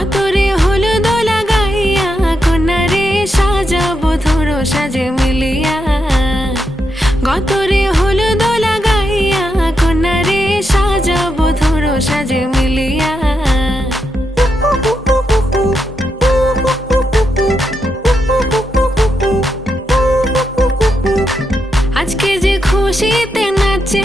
আতরে হলো দোলা গাইয়া কনারে সাজাবো, ধরো সাজে মিলিয়া। গতরে হলো দোলা গাইয়া কনারে সাজাবো, ধরো সাজে মিলিয়া। আজকে যে খুশিতে নাচে